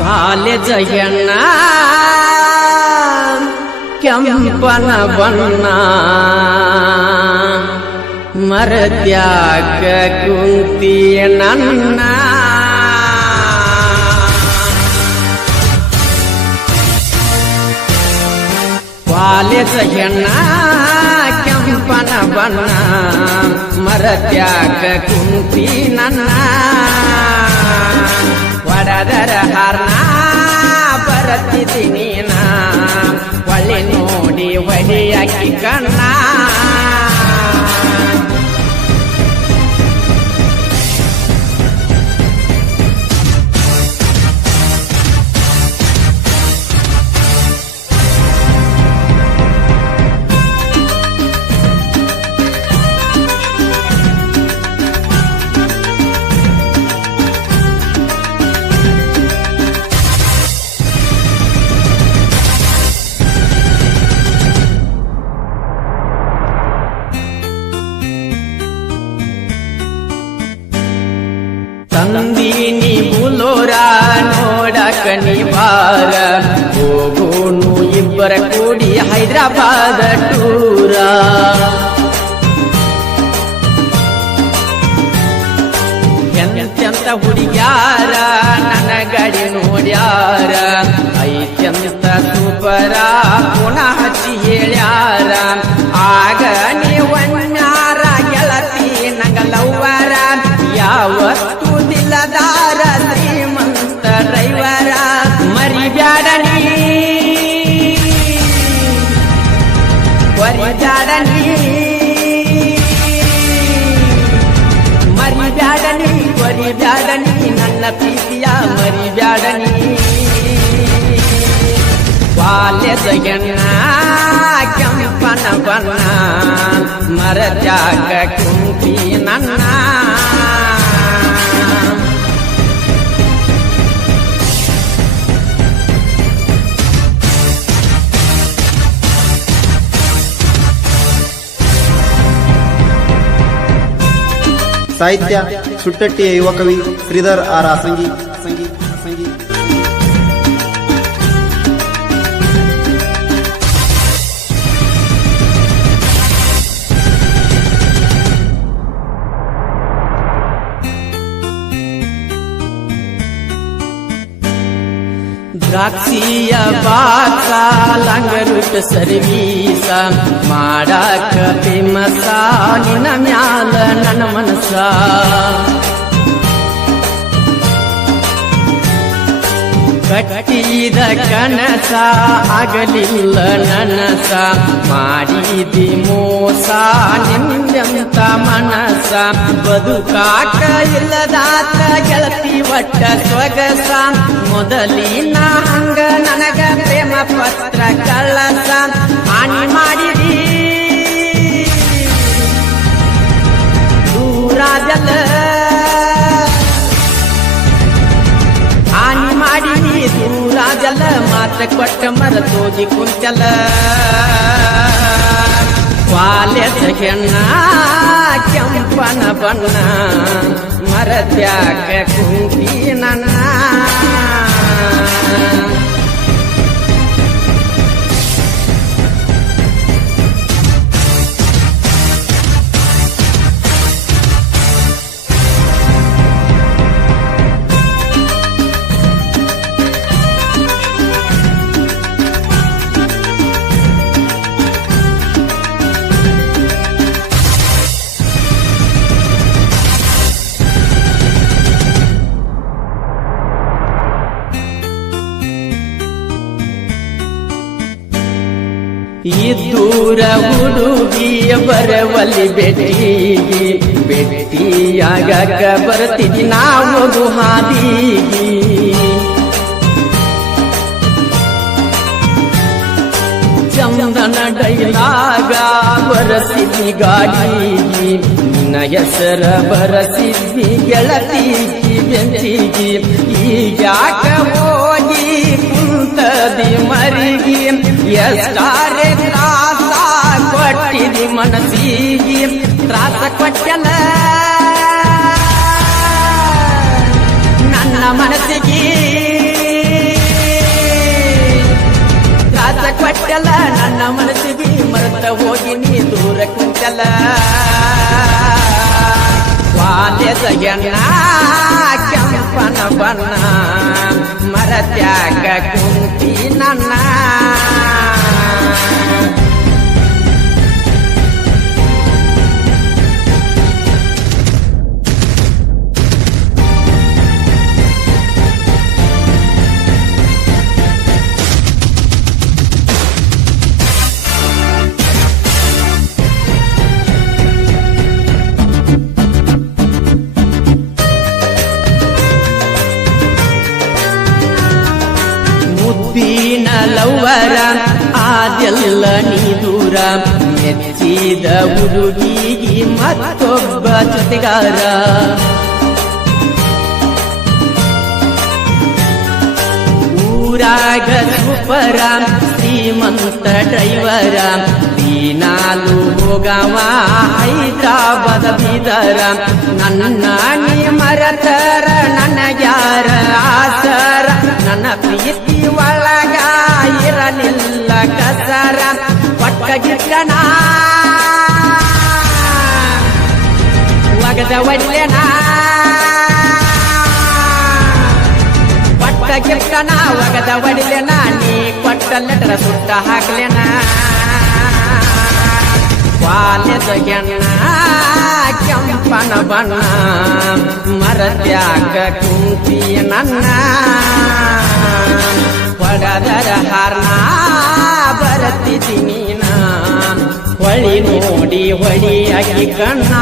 College ಹೆಣ್ಣ ಕೆಂಪನ ಬಣ್ಣ ಮರತ್ಯಾಕ ಕುಂತಿ ನನ್ನ ಕಾಲೇಜ ಹೆಣ್ಣ ಕೆಂಪನ ಬಣ್ಣ ಮರತ್ಯಾಕ ಕುಂತಿ ನನ್ನ ಒಡದರ ಹರ್ನ ಬರತಿದ್ದೀನಿ ನಾ ಒಳ್ಳೆ ನೋಡಿ ಹೊಡಿಯಾಕಿ ಕಣ್ಣ ತಂದೀನಿ ಬುಲೋರ ನೋಡಕ ನಿವಾರ ಹೋಗೋನು ಇಬ್ಬರ ಕೂಡಿ ಹೈದರಾಬಾದ ಟೂರ ಎಂತೆಂತ ಹುಡುಗ್ಯಾರ ನನ್ನ ಗಾಡಿ ನೋಡ್ಯಾರ ಐತ್ಯಂತ ಸೂಪರ ಪುನಃ ಹಚ್ಚಿ ಹೇಳ್ಯಾರ ಆಗ ನೀವನ್ಯಾರ ಗೆಳತಿ ನಂಗಲವ್ವರ ಯಾವತ್ತು ದಿಲ್ಲದಾರ ಶ್ರೀಮಂತ ಡ್ರೈವರ ಮರಿಬ್ಯಾಡನಿ ಕೊರಿಬ್ಯಾಡನಿ ಮರಿಬ್ಯಾಡನಿ ಕೊರಿಬ್ಯಾಡನಿ ನನ್ನ ಪ್ರೀತಿಯ ಮರಿಬ್ಯಾಡನಿ ಕಾಲೇಜ ಹೆಣ್ಣ ಕೆಂಪನ ಬಣ್ಣ ಮರತ್ಯಾಕ ಕುಂತಿ ನನ್ನ ಸಾಹಿತ್ಯ ಸುಟ್ಟಟ್ಟಿಯ ಯುವ ಕವಿ ಶ್ರೀಧರ್ ಆರ್ ಆಸಂಗಿ. ದ್ರಾಕ್ಷಿಯ ಬಾಕ ಲಂಗರುಟ ಸರ್ವೀಸ ಮಾಡಾಕ ಫೇಮಸ ನಿನ್ನ ಮ್ಯಾಲ ನನ್ನ ಮನಸ ಕಟ್ಟಿದ ಕನಸ ಆಗಲಿಲ್ಲ ನನಸ ಮಾಡಿದಿ ಮೋಸ ನಿಂದೆಂತ ಮನಸ ಬದುಕಾಕ ಇಲ್ಲದಾತ ಗೆಳತಿ ಒಟ್ಟ ಸೊಗಸ ಮೊದಲಿನ ಹಂಗ ನನಗ ಪ್ರೇಮ ಪತ್ರ ಕಳ್ಳಸ ಹಾನಿ ಮಾಡಿದಿ ದೂರಾದಲ್ಲ ಹಾನಿ ಮಾಡಿದಿ ದೂರಾದಲ್ಲ ಮಾತ ಕೊಟ್ಟ ಮರತೋಗಿ ಕುಂತಲ ಕಾಲೇಜ ಹೆಣ್ಣ ಕೆಂಪನ ಬಣ್ಣ ಮರತ್ಯಾಕ ಕುಂತಿ ನನ್ನ ಇದ್ದೂರ ಹುಡುಗಿಯ ಬರವಲ್ಲಿ ಭೇಟಿಯಾಗಕ ಬರ್ತಿದ್ದಿ ನಾವು ಹಾದಿಗಿ ಚಂದನ ಡೈಲಾಗ ಬರಸಿದ್ದಿ ಗಾಡಿಗಿ ನಿನ್ನ ಹೆಸರ ಬರಸಿದ್ದಿ ಗೆಳತಿಗಿ ಬೆಂಚಿಗಿ ಈಗ್ಯಾಕ ಹೋಗಿ ಕುಂತದಿ ಮರಿಗಿ ಎಷ್ಟಾರೆ ತ್ರಾಸ ಕೊಟ್ಟಿದಿ ಮನಸ್ಸಿಗೆ ತ್ರಾಸ ಕೊಟ್ಟಲ ಕೊಟ್ಟೆಲ್ಲ ನನ್ನ ಮನಸ್ಸಿಗೆ ಮರೆತ ಹೋಗಿ ನೀ ದೂರ ಕುಂತೆಲ್ಲ ವಾಲ್ಯದ ಎಣ್ಣ ಕೆಂಪನ ಬಣ್ಣ ಮರತ್ಯಾಗ ಕುಂತಿ ನನ್ನ ಮುದ್ದಿನ ಲವ್ವರ ಆದೆಲ್ಲ ನೀ ದೂರ ಮೆಚ್ಚಿದ ಹುಡುಗಿಗಿ ಮತ್ತೊಬ್ಬ ಜೊತೆಗಾರ ಊರಾಗ ಸೂಪರ ಶ್ರೀಮಂತ ಡ್ರೈವರ ದಿನಾಲು ಹೋಗವ ಹೈದ್ರಾಬಾದ ಬೀದರ ನನ್ನ ನೀ ಮರತರ ನನಗ್ಯಾರ ಆಸರ ನನ್ನ ಪ್ರೀತಿ ಒಳಗ ಇರಲಿಲ್ಲ ಕಸರ ಒಟ್ಟ ಗಿಟ್ಟನ ಒಗದ ಒಡ್ಲೆನ ಒಟ್ಟ ಗಿಟ್ಟನ ಒಗದ ಒಡಿಲೆನ ನೀ ಕೊಟ್ಟ ಲೆಟರ ಸುಟ್ಟ ಹಾಕ್ಲೆನ ವಾಲ್ಯದ ಎಣ್ಣ ಕೆಂಪನ ಬಣ್ಣ ಮರತ್ಯಾಗ ಕುಂತಿ ನನ್ನ ಹೊಡದರ ಹಾರ್ನ ಬರತಿದ್ದೀನಿ ಹೊಳಿ ನೋಡಿ ಹೊಳಿ ಅಕ್ಕಿ ಕಣ್ಣ